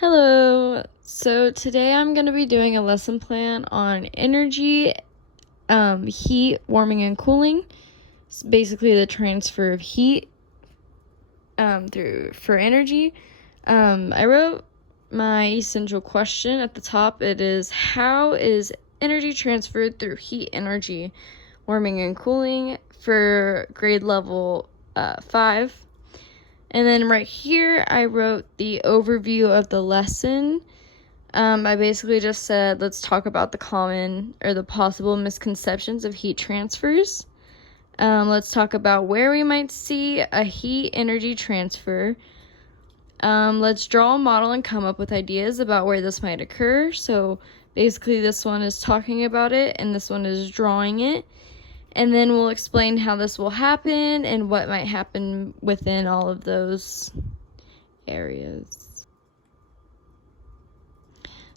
Hello. So today I'm going to be doing a lesson plan on energy, heat, warming, and cooling. It's basically the transfer of heat for energy. I wrote my essential question at the top. It is, how is energy transferred through heat, energy, warming, and cooling for grade level 5? And then right here, I wrote the overview of the lesson. I basically just said, let's talk about the common or the possible misconceptions of heat transfers. Let's talk about where we might see a heat energy transfer. Let's draw a model and come up with ideas about where this might occur. So basically this one is talking about it and this one is drawing it. And then we'll explain how this will happen and what might happen within all of those areas.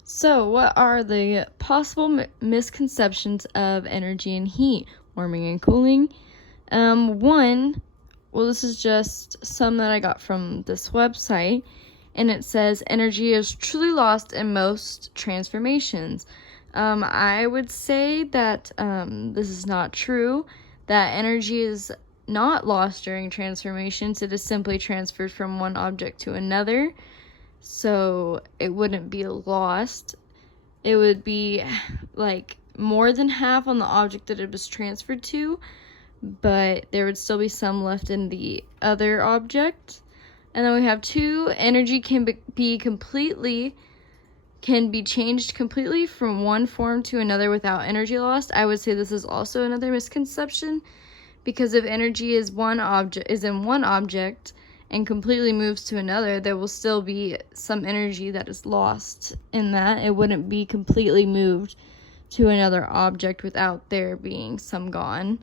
So, what are the possible misconceptions of energy and heat, warming and cooling? This is just some that I got from this website, and it says energy is truly lost in most transformations. I would say that this is not true, that energy is not lost during transformations. It is simply transferred from one object to another, so it wouldn't be lost. It would be like more than half on the object that it was transferred to, but there would still be some left in the other object. And then we have 2, energy can be changed completely from one form to another without energy lost. I would say this is also another misconception, because if energy is in one object and completely moves to another, there will still be some energy that is lost in that. It wouldn't be completely moved to another object without there being some gone.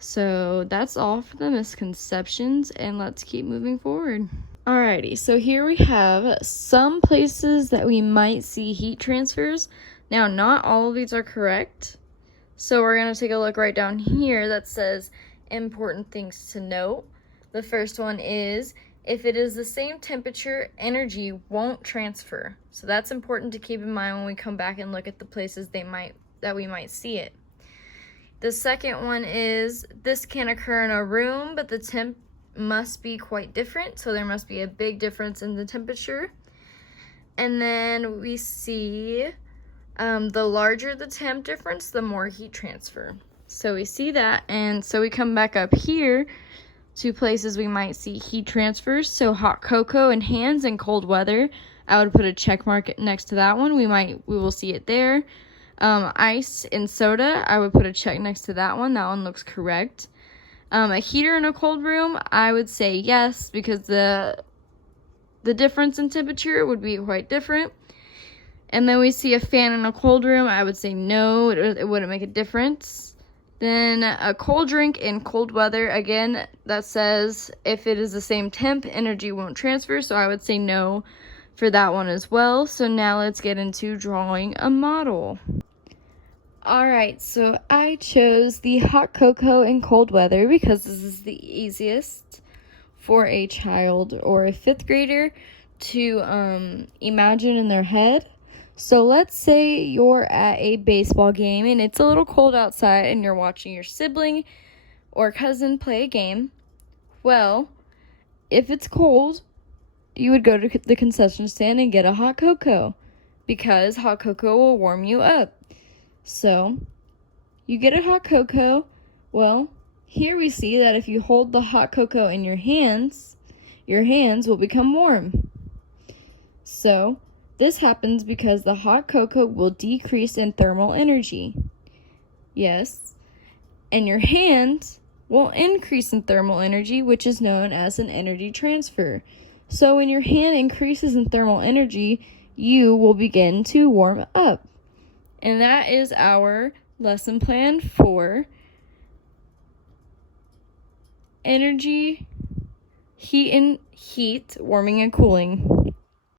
So that's all for the misconceptions, and let's keep moving forward. Alrighty, so here we have some places that we might see heat transfers. Now, not all of these are correct. So we're going to take a look right down here that says important things to note. The first one is, if it is the same temperature, energy won't transfer. So that's important to keep in mind when we come back and look at the places that we might see it. The second one is, this can occur in a room, but the temp must be quite different, so there must be a big difference in the temperature. And then we see the larger the temp difference, the more heat transfer. So we see that, and so we come back up here to places we might see heat transfers. So hot cocoa in hands in cold weather, I would put a check mark next to that one. We will see it there. Ice in soda, I would put a check next to that one. That one looks correct. A heater in a cold room, I would say yes, because the difference in temperature would be quite different. And then we see a fan in a cold room, I would say no, it wouldn't make a difference. Then a cold drink in cold weather, again, that says if it is the same temp, energy won't transfer, so I would say no for that one as well. So now let's get into drawing a model. Alright, so I chose the hot cocoa in cold weather because this is the easiest for a child or a 5th grader to imagine in their head. So let's say you're at a baseball game and it's a little cold outside and you're watching your sibling or cousin play a game. Well, if it's cold, you would go to the concession stand and get a hot cocoa, because hot cocoa will warm you up. So, you get a hot cocoa. Well, here we see that if you hold the hot cocoa in your hands will become warm. So, this happens because the hot cocoa will decrease in thermal energy. Yes. And your hand will increase in thermal energy, which is known as an energy transfer. So, when your hand increases in thermal energy, you will begin to warm up. And that is our lesson plan for energy, heat, warming, and cooling.